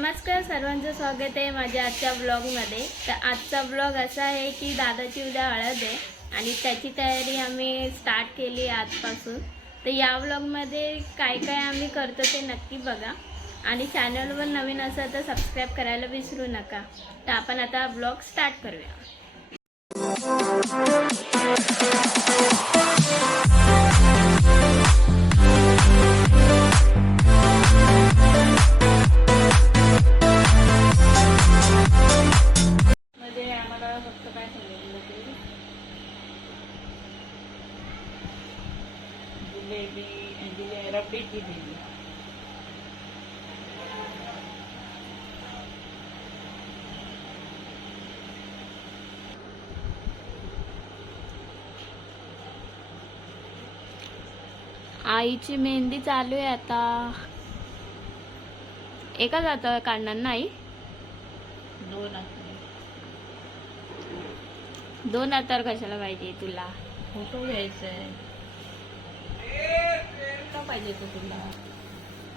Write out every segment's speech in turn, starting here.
नमस्कार सर्वांचं स्वागत आहे माझ्या आजच्या ब्लॉगमध्ये तर आजचा ब्लॉग असा आहे की दादाची उद्या हळद आहे आणि त्याची तयारी आम्ही स्टार्ट केली आजपासून. तर या ब्लॉगमध्ये काय काय आम्ही करतो ते नक्की बघा. आणि चॅनलवर नवीन असेल तर सबस्क्राईब करायला विसरू नका. तर आपण आता ब्लॉग स्टार्ट करूया. जिलेबी आईची मेहंदी चालू आहे आता. एका जातं काढणार नाही दोन दोन कशाला पाहिजे तुला? फोटो घ्यायचंय. का पाहिजे तुला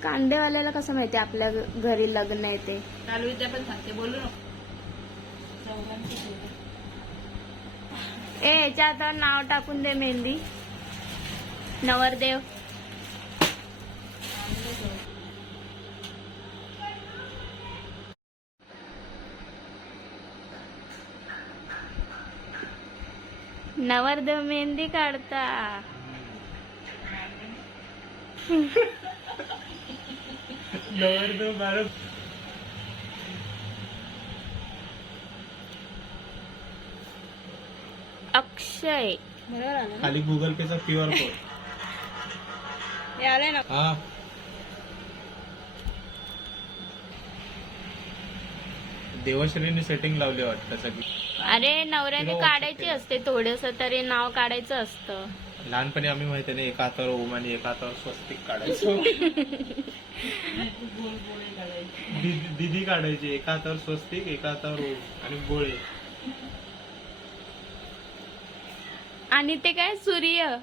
कांदेवाल्याला कसं माहिती आपल्या घरी लग्न आहे ते. काल विद्या पण सांगते बोलू नको. चौघांची बोलू. ए याच्या हातावर नाव टाकून दे मेहंदी. नवरदेव. जाऊ. नवरदेव मेहंदी काढता. अक्षय बरोबर आलं? खाली गुगल पेचा क्यू आर कोड हे आलंय ना हा. देवश्रीने सेटिंग लावली वाटतं सगळी. अरे नवऱ्याने काढायची असते थोडस तरी नाव काढायचं असतं. लहानपणी आम्ही माहिती नाही एका हातावर ओम आणि एका हातावर स्वस्तिक काढायचो. दि- दिदी काढायची एका हातावर स्वस्तिक एका हातावर ओम आणि गोळे. आणि ते काय सूर्य.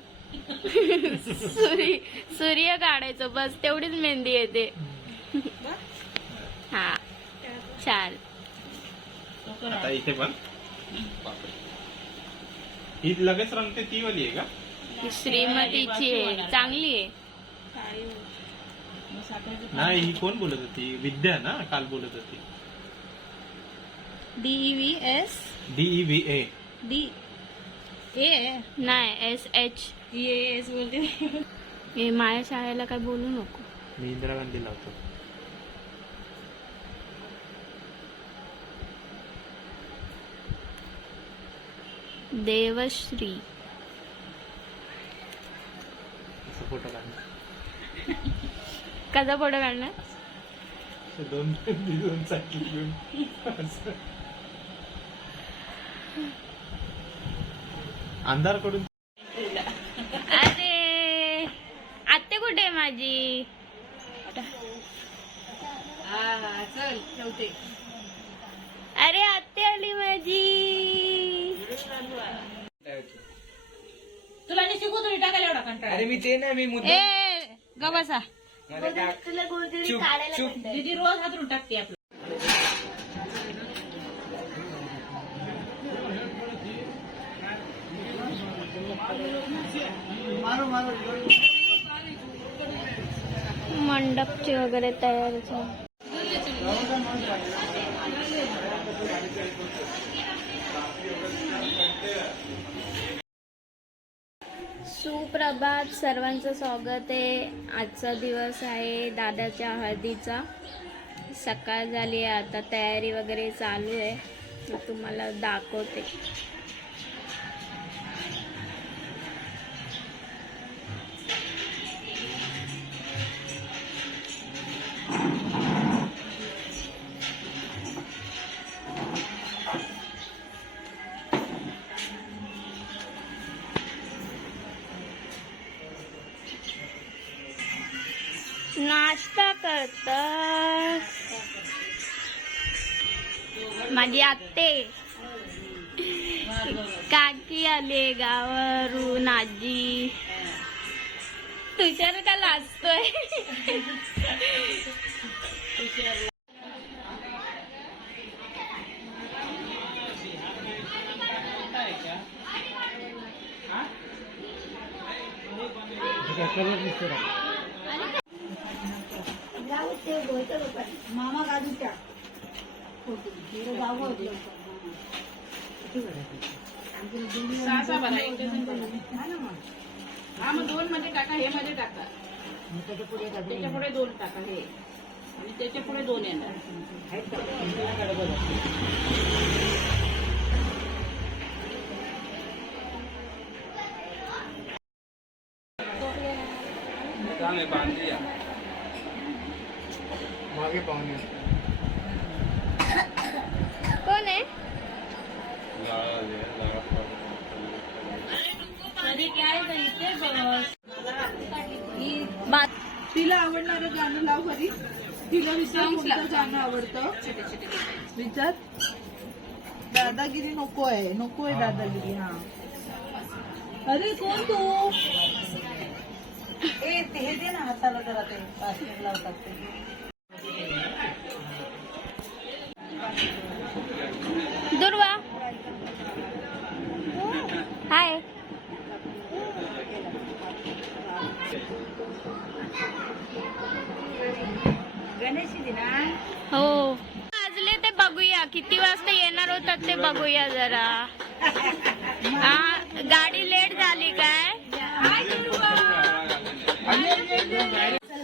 सूर्य सूर्य काढायचं बस तेवढीच मेहंदी येते. हा छान आता इथे पण बापरे. ही लगेच रंगते ती वाली आहे का? ही श्रीमतीची आहे. चांगली आहे. नाही ही कोण बोलत होती? विद्या ना काल बोलत होती. D V S D E V A D A नाही एस एच एस बोलते. हे माझ्या शाळेला काय बोलू नको. मी इंदिरा गांधी लावतो देवश्री असं फोटो काढणार कसा फोटो काढणार? असं दोन दोन चाकी घेऊन. असं. अंधारकडून अरे आत्ते कुठे आहे माझी? चल ठेवते. अरे आत्ते आली माझी. तुला शिकू तुम्ही टाकायला एवढा कंटाळा. अरे मी ते नाही मी मुद्दा ए चुप दीदी रोज हातरून टाकते आपलं. मंडपची वगैरे तयारी झाली. सुप्रभात. सर्वांचं स्वागत आहे. आजचा दिवस आहे दादाच्या हळदीचा. सकाळ झाली आहे. आता तयारी वगैरे चालू आहे. मी तुम्हाला दाखवते. नाश्ता करतात माझी आत्ते. काकी आले गावरून आजी. तुषार का लाजतोय? ते बोलतो लोकांना मामा गाजू त्या होती गाव होती सहा सहा भरा इंजेक्शन करून हा ना मग. हा मग दोन मध्ये टाका हे मध्ये टाका. त्याच्या पुढे त्याच्या पुढे दोन टाका हे. आणि त्याच्या पुढे दोन येणार. चांगले बांधली मागे पाहुणे कोण आहे? बात तिला आवडणारं गाणं लाव घरी तिला विचार कोणतं गाणं आवडतं? विचार दादागिरी नको आहे. नको आहे दादागिरी हा. अरे कोण तू? हे दे ना हाताला जरा ते लावतात ते. दुर्वा हाय गणेश दिना हो वाजले ते बघूया किती वाजता येणार होतात ते बघूया जरा हा गाडी लेट झाली काय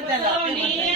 ना